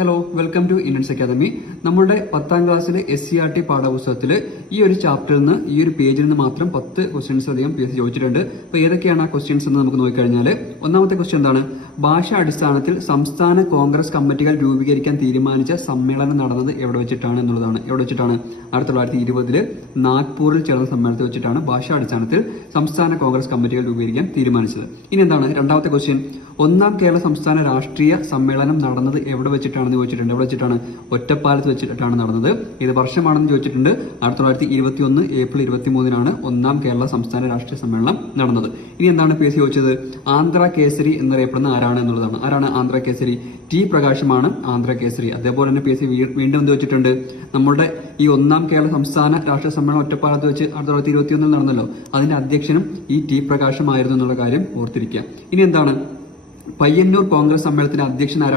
Hello, welcome to Indians academy. നമ്മുടെ 10ാം ക്ലാസ്സിലെ SCERT പാഠപുസ്തകത്തിൽ ഈ ഒരു ചാപ്റ്ററിൽ നിന്ന് ഈ ഒരു പേജിൽ നിന്ന് മാത്രം 10 ക്വസ്റ്റ്യൻസ് അധികം PSC ചോദിച്ചിട്ടുണ്ട്. അപ്പോൾ ഏതൊക്കെയാണ് ആ ക്വസ്റ്റ്യൻസ് എന്ന് നമുക്ക് നോക്കിക്കഴിഞ്ഞാൽ, ഒന്നാമത്തെ ക്വസ്റ്റ്യൻ എന്താണ്? ഭാഷാ അടിസ്ഥാനത്തിൽ സംസ്ഥാന കോൺഗ്രസ് കമ്മിറ്റികൾ രൂപീകരിക്കാൻ തീരുമാനിച്ച സമ്മേളനം നടന്നത് എവിടെ വെച്ചിട്ടാണ് എന്നുള്ളതാണ്. എവിടെ വെച്ചിട്ടാണ്? 1920 നാഗ്പൂരിൽ ചേർന്ന സമ്മേളനത്തിൽ വെച്ചിട്ടാണ് ഭാഷാ അടിസ്ഥാനത്തിൽ സംസ്ഥാന കോൺഗ്രസ് കമ്മിറ്റികൾ രൂപീകരിക്കാൻ തീരുമാനിച്ചത്. ഇനി എന്താണ് രണ്ടാമത്തെ ക്വസ്റ്റ്യൻ? ഒന്നാം കേരള സംസ്ഥാന രാഷ്ട്രീയ സമ്മേളനം നടന്നത് എവിടെ വെച്ചിട്ടാണെന്ന് ചോദിച്ചിട്ടുണ്ട്. എവിടെ വെച്ചിട്ടാണ്? ഒറ്റപ്പാലത്ത് വെച്ചിട്ടാണ് നടന്നത്. ഏത് വർഷമാണെന്ന് ചോദിച്ചിട്ടുണ്ട്. 1921 ഏപ്രിൽ 23 ഒന്നാം കേരള സംസ്ഥാന രാഷ്ട്രീയ സമ്മേളനം നടന്നത്. ഇനി എന്താണ് PSC ചോദിച്ചത്? ആന്ധ്ര കേസരി എന്നറിയപ്പെടുന്ന ആരാണ് എന്നുള്ളതാണ്. ആരാണ് ആന്ധ്ര കേസരി? T പ്രകാശമാണ് ആന്ധ്ര കേസരി. അതേപോലെ തന്നെ PSC വീണ്ടും എന്ത് വെച്ചിട്ടുണ്ട്? നമ്മുടെ ഈ ഒന്നാം കേരള സംസ്ഥാന രാഷ്ട്രീയ സമ്മേളനം ഒറ്റപ്പാലത്ത് വെച്ച് 1921 നടന്നല്ലോ. അതിന്റെ അധ്യക്ഷനും ഈ T പ്രകാശമായിരുന്നു എന്നുള്ള കാര്യം ഓർത്തിരിക്കുക. ഇനി എന്താണ്? പയ്യന്നൂർ കോൺഗ്രസ് സമ്മേളനത്തിന്റെ അധ്യക്ഷൻ ആരാണ്?